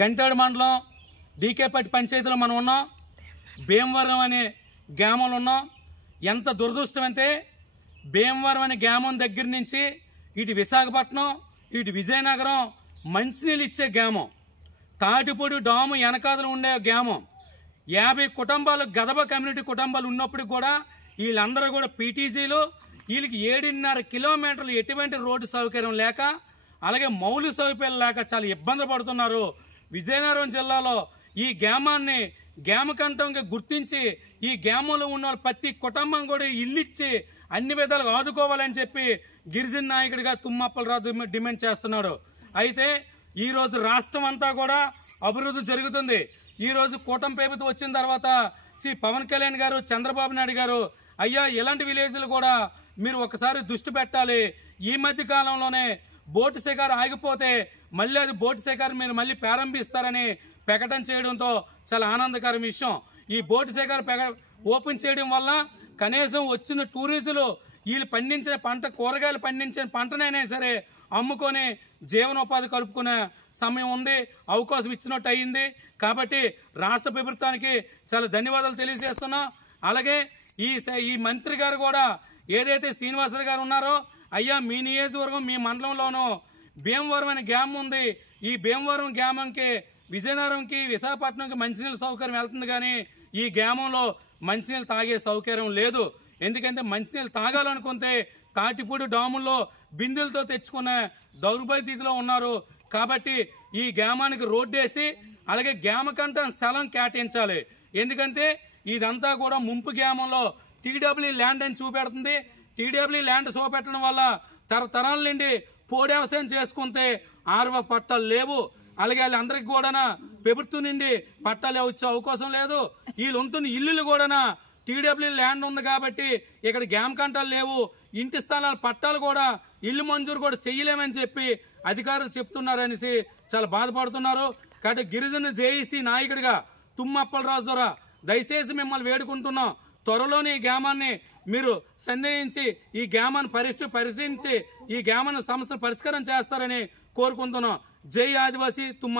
గంటాడు మండలం డీకేపట్టి పంచాయతీలో మనం ఉన్నాం. భీమవరం అనే గ్రామంలో ఉన్నాం. ఎంత దురదృష్టం అంటే భీమవరం అనే గ్రామం దగ్గర నుంచి ఇటు విశాఖపట్నం, ఇటు విజయనగరం మంచినీళ్ళు ఇచ్చే గ్రామం. తాటిపూడి డాము వెనకాదలు ఉండే గ్రామం. 50 కుటుంబాలు గదబ కమ్యూనిటీ కుటుంబాలు ఉన్నప్పుడు కూడా వీళ్ళందరూ కూడా పీటీసీలు. వీళ్ళకి 7.5 కిలోమీటర్లు ఎటువంటి రోడ్డు సౌకర్యం లేక, అలాగే మౌలిక సౌకర్యాలు లేక చాలా ఇబ్బందులు పడుతున్నారు. విజయనగరం జిల్లాలో ఈ గ్రామాన్ని గ్రామకంఠంగా గుర్తించి ఈ గ్రామంలో ఉన్న ప్రతి కుటుంబం కూడా ఇల్లు ఇచ్చి అన్ని విధాలుగా ఆదుకోవాలని చెప్పి గిరిజన నాయకుడిగా తుమ్మప్పలరాజు డిమాండ్ చేస్తున్నాడు. అయితే ఈరోజు రాష్ట్రం అంతా కూడా అభివృద్ధి జరుగుతుంది. ఈరోజు కూటమి ప్రభుత్వం వచ్చిన తర్వాత శ్రీ పవన్ కళ్యాణ్ గారు, చంద్రబాబు నాయుడు గారు, అయ్యా ఇలాంటి విలేజ్లు కూడా మీరు ఒకసారి దృష్టి పెట్టాలి. ఈ మధ్య కాలంలోనే బోటు శికారు ఆగిపోతే మళ్ళీ అది బోటు శికారు మీరు మళ్ళీ ప్రారంభిస్తారని ప్రకటన చేయడంతో చాలా ఆనందకరం విషయం. ఈ బోటు శికారు ఓపెన్ చేయడం వల్ల కనీసం వచ్చిన టూరిస్టులు వీళ్ళు పండించిన పంట, కూరగాయలు పండించిన పంటనైనా సరే అమ్ముకొని జీవనోపాధి కలుపుకునే సమయం ఉంది, అవకాశం ఇచ్చినట్టు అయింది. కాబట్టి రాష్ట్ర ప్రభుత్వానికి చాలా ధన్యవాదాలు తెలియజేస్తున్నాం. అలాగే ఈ మంత్రి గారు కూడా ఏదైతే శ్రీనివాసరావు గారు ఉన్నారో, అయ్యా మీ నియోజకవర్గం మీ మండలంలోనూ భీమవరం అనే గ్రామం ఉంది. ఈ భీమవరం గ్రామంకి విజయనగరంకి విశాఖపట్నంకి మంచినీళ్ళ సౌకర్యం వెళ్తుంది, కానీ ఈ గ్రామంలో మంచినీళ్ళు తాగే సౌకర్యం లేదు. ఎందుకంటే మంచినీళ్ళు తాగాలనుకుంటే తాటిపూడి డాముల్లో బిందెలతో తెచ్చుకునే దౌర్భాగ్యతలో ఉన్నారు. కాబట్టి ఈ గ్రామానికి రోడ్డు వేసి అలాగే గ్రామకంఠం స్థలం కేటాయించాలి. ఎందుకంటే ఇదంతా కూడా ముంపు గ్రామంలో టీడబ్ల్యూ ల్యాండ్ అని చూపెడుతుంది. టీడబ్ల్యూ ల్యాండ్ చూపెట్టడం వల్ల తరతరాల నుండి పోడు వ్యవసాయం చేసుకుంటే ఆర్వ పట్టాలు లేవు. అలాగే వాళ్ళందరికీ కూడా ప్రభుత్వం నుండి పట్టాలు వచ్చే అవకాశం లేదు. వీళ్ళు ఉంటున్న ఇల్లులు కూడా టీడబ్ల్యూ ల్యాండ్ ఉంది కాబట్టి ఇక్కడ గ్రామకంఠాలు లేవు. ఇంటి స్థలాల పట్టాలు కూడా ఇల్లు మంజూరు కూడా చెయ్యలేమని చెప్పి అధికారులు చెప్తున్నారనేసి చాలా బాధపడుతున్నారు. కాబట్టి గిరిజన జేఏసీ నాయకుడిగా తుమ్మప్పలరాజు ద్వారా దయచేసి మిమ్మల్ని వేడుకుంటున్నాం, త్వరలోనే ఈ గ్రామాన్ని మీరు సందేహించి ఈ గ్రామాన్ని పరిశీలించి ఈ గ్రామాన్ని సమస్యను పరిష్కారం చేస్తారని కోరుకుంటున్నాం. జై ఆదివాసీ తుమ్మ.